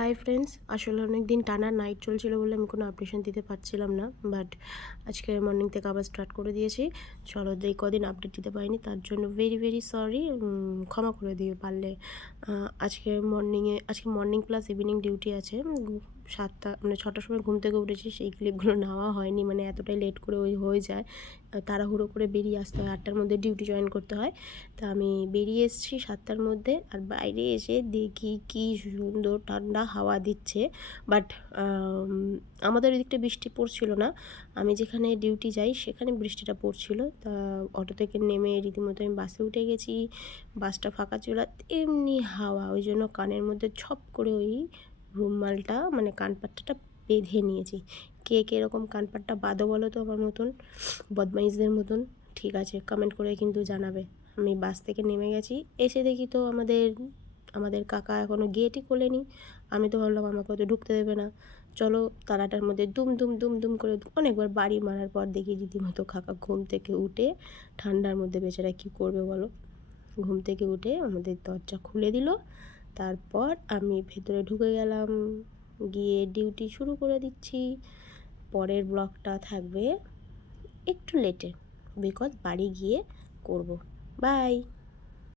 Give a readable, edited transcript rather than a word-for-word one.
Hi friends, আসলে অনেক দিন টানা নাইট চলছিল বলে আমি কোনো আপডেশন দিতে পারছিলাম না, বাট আজকে মর্নিং থেকে আবার স্টার্ট করে দিয়েছি। চলো, যে কদিন আপডেট দিতে পারিনি তার জন্য ভেরি ভেরি সরি, ক্ষমা করে দিও পারলে। আজকে মর্নিং প্লাস ইভিনিং ডিউটি আছে। 7টা মানে 6টার সময় ঘুম থেকে উঠেছি, সেই ক্লিপগুলো নেওয়া হয়নি, মানে এতটাই লেট করে হয়ে যায়। তাড়াহুড়ো করে বেরিয়ে আসতে হয়, 8টার মধ্যে ডিউটি জয়েন করতে হয়। তা আমি বেরিয়ে এসেছি 7টার মধ্যে, আর বাইরে এসে দেখি কি সুন্দর ঠান্ডা হাওয়া দিচ্ছে। বাট আমাদের এদিকটা বৃষ্টি পড়ছিল না, আমি যেখানে ডিউটি যাই সেখানে বৃষ্টিটা পড়ছিল। তা অটো থেকে নেমে রীতিমতো আমি বাসে উঠে গেছি। বাসটা ফাঁকা ছিল, এমনি হাওয়া, ওই জন্য কানের মধ্যে ছপ করে ওই রুমালটা মানে কানপাট্টাটা বেঁধে নিয়েছি। কে এরকম কানপাট্টা বাঁধো বলো তো আমার মতন বদমাইশদের মতন? ঠিক আছে, কমেন্ট করে কিন্তু জানাবে। আমি বাস থেকে নেমে গেছি, এসে দেখি তো আমাদের কাকা এখনও গেটই খোলেনি। আমি তো ভাবলাম আমাকে হয়তো ঢুকতে দেবে না। চলো, তালাটার মধ্যে দুম দুম দুম দুম করে অনেকবার বাড়ি মারার পর দেখি রীতিমতো কাকা ঘুম থেকে উঠে, ঠান্ডার মধ্যে বেচারা কী করবে বলো, ঘুম থেকে উঠে আমাদের দরজা খুলে দিল। তারপর আমি ভেতরে ঢুকে গেলাম, গিয়ে ডিউটি শুরু করে দিচ্ছি। পরের ব্লগটা থাকবে একটু লেটে, বিকজ বাড়ি গিয়ে করব। বাই।